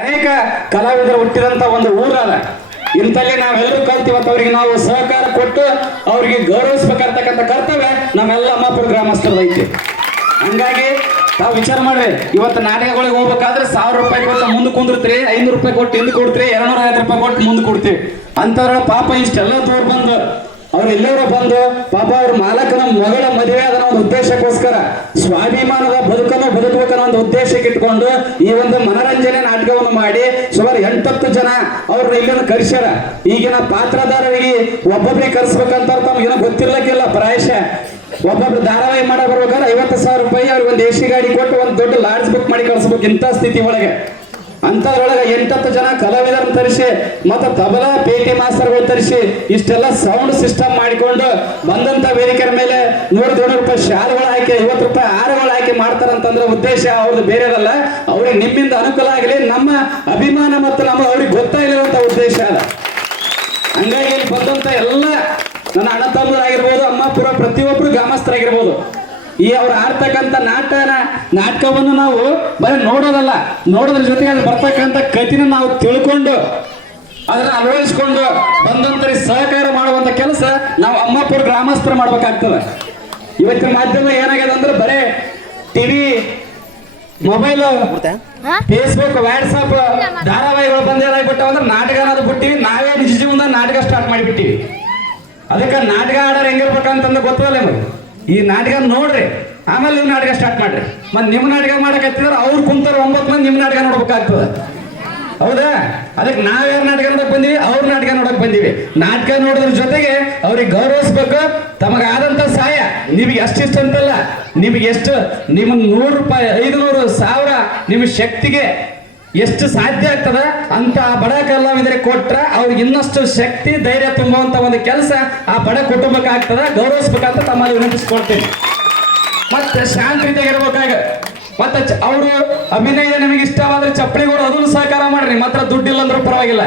ಅನೇಕ ಕಲಾವಿದರು ಹುಟ್ಟಿದಂತ ಒಂದು ಊರದ ಇಂತಲ್ಲಿ ನಾವೆಲ್ಲರೂ ಕಲ್ತಿವತ್ತು ಅವರಿಗೆ ನಾವು ಸಹಕಾರ ಕೊಟ್ಟು ಅವರಿಗೆ ಗೌರವಿಸಬೇಕಂತಕ್ಕಂಥ ಕರ್ತವ್ಯ ನಮ್ಮೆಲ್ಲ ಅಮ್ಮಾಪುರ ಗ್ರಾಮಸ್ಥರದೈತಿ. ಹಂಗಾಗಿ ತಾವು ವಿಚಾರ ಮಾಡ್ರಿ, ಇವತ್ತು ನಾಟಕಗಳಿಗೆ ಹೋಗ್ಬೇಕಾದ್ರೆ 1000 ರೂಪಾಯಿ ಕೊಟ್ಟು ಮುಂದೆ ಕುಂದಿರ್ತೀರಿ, 500 ರೂಪಾಯಿ ಕೊಟ್ಟು ಹಿಂದೆ ಕೊಡ್ತೀರಿ, 250 ರೂಪಾಯಿ ಕೊಟ್ಟು ಮುಂದೆ ಕೊಡ್ತೀವಿ. ಅಂತವ್ರ ಪಾಪ ಇಷ್ಟೆಲ್ಲ ದೂರ ಬಂದು ಅವ್ರೆಲ್ಲರೂ ಬಂದು ಪಾಪ ಅವ್ರ ಮಾಲಕನ ಮಗಳ ಮದುವೆ ಅದನ್ನ ಒಂದು ಉದ್ದೇಶಕ್ಕೋಸ್ಕರ ಸ್ವಾಭಿಮಾನದ ಬದುಕನ್ನು ಬದುಕಬೇಕನ್ನೋ ಒಂದು ಉದ್ದೇಶಕ್ಕೆ ಇಟ್ಕೊಂಡು ಈ ಒಂದು ಮನರಂಜನೆ ನಾಟಕವನ್ನು ಮಾಡಿ ಸುಮಾರು 8-10 ಜನ ಅವ್ರನ್ನ ಇಲ್ಲಿನ ಕರ್ಸ್ಯಾರ. ಈಗಿನ ಪಾತ್ರಧಾರರಿಗೆ ಒಬ್ಬೊಬ್ಬರಿಗೆ ಕರ್ಸ್ಬೇಕಂತ ತಮ್ಗೇನೋ ಗೊತ್ತಿರ್ಲಕ್ಕಿಲ್ಲ. ಪ್ರಾಯಶಃ ಒಬ್ಬೊಬ್ರು ಧಾರಾವಾಹಿ ಮಾಡ ಬರ್ಬೇಕಾದ್ರೆ 50,000 ರೂಪಾಯಿ ಅವ್ರಿಗೆ ಒಂದು AC ಗಾಡಿ ಕೊಟ್ಟು ಒಂದು ದೊಡ್ಡ ಲಾಡ್ಜ್ ಬುಕ್ ಮಾಡಿ ಕಳ್ಸ್ಬೇಕು. ಇಂಥ ಸ್ಥಿತಿ ಒಳಗೆ ಅಂತದ್ರೊಳಗೆ 8-10 ಜನ ಕಲಾವಿದರನ್ನು ತರಿಸಿ ಮತ್ತೆ ತಬಲಾ ಪೇಟಿ ಮಾಸ್ತರ್ಗಳು ತರಿಸಿ ಇಷ್ಟೆಲ್ಲ ಸೌಂಡ್ ಸಿಸ್ಟಮ್ ಮಾಡಿಕೊಂಡು ಬಂದಂತ ವೇದಿಕೆ ಮೇಲೆ 100 ರೂಪಾಯಿ ಶಾಲೆಗಳು ಹಾಕಿ 50 ರೂಪಾಯಿ ಹಾರಗಳು ಹಾಕಿ ಮಾಡ್ತಾರಂತಂದ್ರೆ ಉದ್ದೇಶ ಅವ್ರದ್ದು ಬೇರೆದಲ್ಲ. ಅವ್ರಿಗೆ ನಿಮ್ಮಿಂದ ಅನುಕೂಲ ಆಗಲಿ, ನಮ್ಮ ಅಭಿಮಾನ ಮತ್ತು ನಮ್ಮ ಅವ್ರಿಗೆ ಗೊತ್ತಾಗಿರುವಂತ ಉದ್ದೇಶ ಅದ. ಹಂಗಾಗಿ ಇಲ್ಲಿ ಬಂದಂತ ಎಲ್ಲ ನನ್ನ ಅಣ್ಣ ತಮ್ಮರಾಗಿರ್ಬೋದು, ಅಮ್ಮಾಪುರ ಪ್ರತಿಯೊಬ್ಬರು ಗ್ರಾಮಸ್ಥರಾಗಿರ್ಬೋದು, ಈ ಅವ್ರು ಆಡ್ತಕ್ಕಂಥ ನಾಟಕವನ್ನು ನಾವು ಬರೀ ನೋಡೋದಲ್ಲ, ನೋಡೋದ್ರ ಜೊತೆಗೆ ಅದು ಬರ್ತಕ್ಕಂಥ ಕಥೆನ ನಾವು ತಿಳ್ಕೊಂಡು ಅದನ್ನ ಅಳವಡಿಸ್ಕೊಂಡು ಬಂದಂತರಿ ಸಹಕಾರ ಮಾಡುವಂತ ಕೆಲಸ ನಾವು ಅಮ್ಮಾಪುರ ಗ್ರಾಮಸ್ಥರು ಮಾಡ್ಬೇಕಾಗ್ತದೆ. ಇವತ್ತಿನ ಮಾಧ್ಯಮ ಏನಾಗಿದೆ ಅಂದ್ರೆ ಬರೇ ಟಿವಿ, ಮೊಬೈಲ್, ಫೇಸ್ಬುಕ್, ವಾಟ್ಸಪ್ ಧಾರಾವಾಹಿಗಳು ಬಂದೇದಾಗ್ಬಿಟ್ಟಾವ ಅಂದ್ರೆ ನಾಟಕ ಅನ್ನೋದು ಬಿಟ್ಟಿವಿ. ನಾವೇ ನಿಜ ಜೀವನದಾಗ ನಾಟಕ ಸ್ಟಾರ್ಟ್ ಮಾಡಿಬಿಟ್ಟಿವಿ. ಅದಕ್ಕೆ ನಾಟಕ ಆಡೋರು ಹೆಂಗಿರ್ಬೇಕಂತಂದ್ರೆ ಗೊತ್ತಲ್ಲ ನಿಮಗೆ. ಈ ನಾಟಕ ನೋಡ್ರಿ, ಆಮೇಲೆ ನೀವು ನಾಟಕ ಸ್ಟಾರ್ಟ್ ಮಾಡ್ರಿ. ಮತ್ತೆ ನಿಮ್ಮ ನಾಟಕ ಮಾಡಕತ್ತಿದ್ರೆ ಅವ್ರು ಕುಂತಾರ 9 ಮಂದಿ ನಿಮ್ಮ ನಾಟಕ ನೋಡ್ಬೇಕಾಗ್ತದೆ, ಹೌದಾ? ಅದಕ್ಕೆ ನಾವ್ಯಾರು ನಾಟಕ ನೋಡಕ್ ಬಂದಿವಿ, ಅವ್ರ ನಾಟಕ ನೋಡಕ್ ಬಂದಿವಿ. ನಾಟಕ ನೋಡೋದ್ರ ಜೊತೆಗೆ ಅವ್ರಿಗೆ ಗೌರವಿಸ್ಬೇಕು. ತಮಗಾದಂತ ಸಹಾಯ ನಿಮಗೆ ಎಷ್ಟಿಷ್ಟ ಅಂತಲ್ಲ, ನಿಮಗೆ ಎಷ್ಟು ನಿಮ್ಮ 100 ರೂಪಾಯಿ, 500, 1000 ನಿಮ್ಮ ಶಕ್ತಿಗೆ ಎಷ್ಟು ಸಾಧ್ಯ ಆಗ್ತದ ಅಂತ ಬಡ ಕಲಾವಿದರಿಗೆ ಕೊಟ್ರ ಅವ್ರಿಗೆ ಇನ್ನಷ್ಟು ಶಕ್ತಿ ಧೈರ್ಯ ತುಂಬುವಂತ ಒಂದು ಕೆಲಸ ಆ ಬಡ ಕುಟುಂಬಕ್ಕೆ ಆಗ್ತದ. ಗೌರವಿಸ್ಬೇಕಂತ ತಮ್ಮಲ್ಲಿ ವಿನಂತಿಸ್ಕೊಳ್ತೀನಿ. ಮತ್ತೆ ಶಾಂತ ರೀತಿಯಾಗಿರ್ಬೇಕಾಗ ಮತ್ತೆ ಅವರು ಅಭಿನಯ ನಿಮಗೆ ಇಷ್ಟವಾದ್ರೆ ಚಪ್ಪಳಿಗಳು ಅದನ್ನು ಸಹಕಾರ ಮಾಡ್ರಿ. ಮಾತ್ರ ದುಡ್ಡಿಲ್ಲ ಅಂದ್ರೂ ಪರವಾಗಿಲ್ಲ,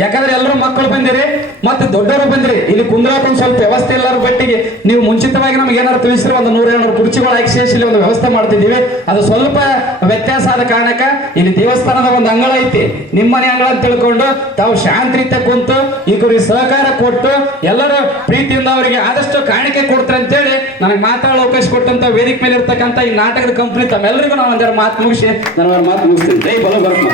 ಯಾಕಂದ್ರೆ ಎಲ್ಲರೂ ಮಕ್ಕಳು ಬಂದಿರಿ ಮತ್ತೆ ದೊಡ್ಡವರು ಬಂದಿರಿ. ಇಲ್ಲಿ ಕುಂದ್ರಾಕ ಸ್ವಲ್ಪ ವ್ಯವಸ್ಥೆ ಎಲ್ಲರ ಬಟ್ಟಿಗೆ ನೀವು ಮುಂಚಿತವಾಗಿ ನಮ್ಗೆ ಏನಾದ್ರು ತಿಳಿಸಿರಿ, ಒಂದು 100-200 ಕುರ್ಚಿಗಳು ಹಾಕಿ ಸೇರಿಸಿ ಇಲ್ಲಿ ಒಂದು ವ್ಯವಸ್ಥೆ ಮಾಡ್ತಿದ್ದೀವಿ. ಅದು ಸ್ವಲ್ಪ ವ್ಯತ್ಯಾಸ ಆದ ಕಾರಣಕ್ಕ ಇಲ್ಲಿ ದೇವಸ್ಥಾನದ ಒಂದು ಅಂಗಳ ಐತಿ, ನಿಮ್ಮನೆ ಅಂಗಳ ಅಂತ ತಿಳ್ಕೊಂಡು ತಾವು ಶಾಂತ ರೀತಿಯ ಕುಂತು ಈ ಕುರಿ ಸಹಕಾರ ಕೊಟ್ಟು ಎಲ್ಲರೂ ಪ್ರೀತಿಯಿಂದ ಅವರಿಗೆ ಆದಷ್ಟು ಕಾಣಿಕೆ ಕೊಡ್ತಾರೆ ಅಂತೇಳಿ ನನಗೆ ಮಾತಾಡೋ ಅವಕಾಶ ಕೊಟ್ಟಂತ ವೇದಿಕೆ ಮೇಲೆ ಇರ್ತಕ್ಕಂಥ ಈ ನಾಟಕದ ಕಂಪನಿ ತಮ್ಮೆಲ್ಲರಿಗೂ ನಾವು ಒಂದೆರಡು ಮಾತು ಮುಗಿಸಿ ನಾನು ಮಾತು ಮುಗಿಸ್ತೀನಿ. ಜೈ ಬಲ ಬರುತ್ತೆ.